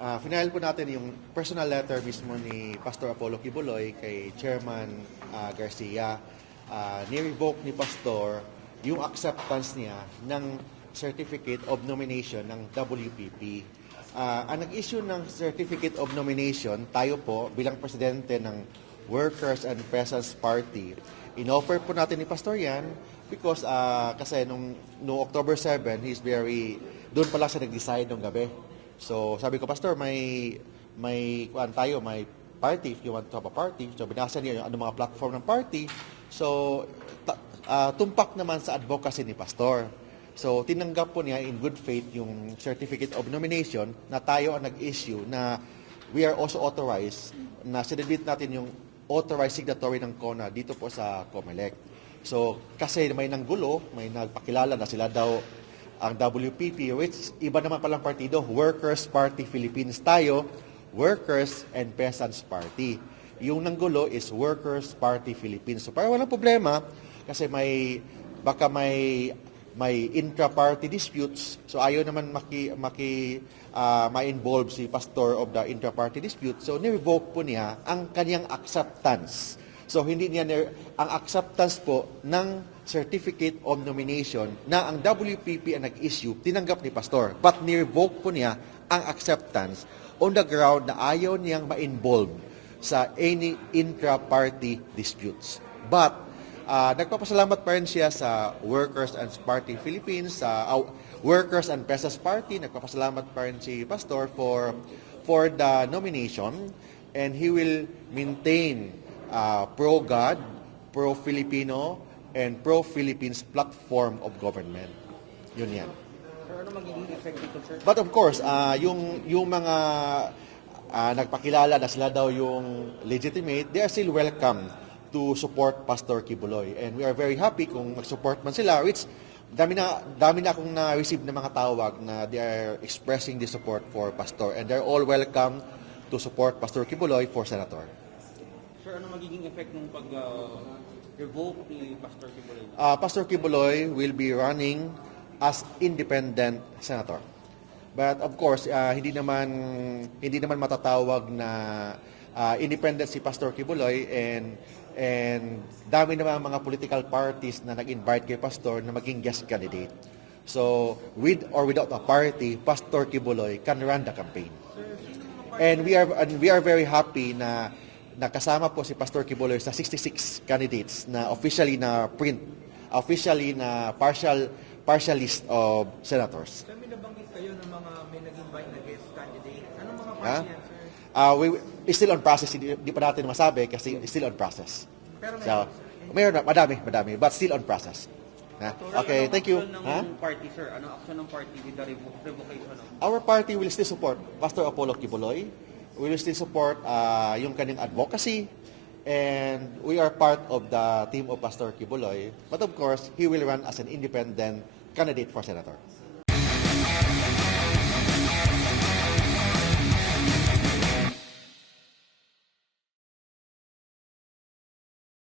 Final po natin yung personal letter mismo ni Pastor Apollo Kibuloy kay Chairman Garcia. Ni-revoke ni Pastor yung acceptance niya ng Certificate of Nomination ng WPP. Ang nag-issue ng Certificate of Nomination, tayo po bilang presidente ng Workers and Peasants Party, in-offer po natin ni Pastor yan because kasi nung October 7, doon pa lang siya nag-decide nung gabi. So, sabi ko, Pastor, may party, if you want to have a party. So, binasa niya yung mga platform ng party. So, tumpak naman sa advocacy ni Pastor. So, tinanggap po niya in good faith yung Certificate of Nomination na tayo ang nag-issue na we are also authorized na sinabit natin yung authorized signatory ng CONA dito po sa COMELEC. So, kasi may nanggulo, may nagpakilala na sila daw ang WPP, which iba naman palang partido, Workers Party Philippines tayo, Workers and Peasants Party. Yung nanggulo is Workers Party Philippines. So para walang problema, kasi baka may intra-party disputes, so ayaw naman ma-involve si pastor of the intra-party dispute, so ni-revoke po niya ang kanyang acceptance. So hindi niya ang acceptance po ng Certificate of Nomination na ang WPP ang nag-issue, tinanggap ni Pastor. But ni-revoke po niya ang acceptance on the ground na ayaw niyang ma-involve sa any intra-party disputes. But nagpapasalamat pa rin siya sa Workers and Party Philippines, sa Workers and Peasants Party. Nagpapasalamat pa rin si Pastor for the nomination, and he will maintain pro-God, pro-Filipino, and pro-Philippines platform of government. Yun yan. Sir, ano magiging effect dito, sir? But of course, yung mga nagpakilala na sila daw yung legitimate, they are still welcome to support Pastor Kibuloy. And we are very happy kung mag-support man sila, which dami na akong na-receive ng mga tawag na they are expressing the support for Pastor. And they're all welcome to support Pastor Kibuloy for Senator. Sir, ano magiging effect ng pag-revoke ni Pastor Kibuloy? Pastor Kibuloy will be running as independent senator. But of course, hindi naman matatawag na independent si Pastor Kibuloy, and dami naman mga political parties na nag-invite kay Pastor na maging guest candidate. So, with or without a party, Pastor Kibuloy can run the campaign. And we are very happy na nakasama po si Pastor Kibuloy sa 66 candidates na officially na partial list of senators. Kami nabanggit kayo ng mga may nag-invite na guest candidate. Anong mga party yan, sir? It's still on process. Hindi pa natin masabi kasi it's still on process. Pero So, mayroon na, madami, but still on process. Okay, thank you. Anong party, sir? Anong action ng party with the revocation? Our party will still support Pastor Apollo Kibuloy. We will still support yung kanyang advocacy, and we are part of the team of Pastor Kibuloy. But of course, he will run as an independent candidate for senator.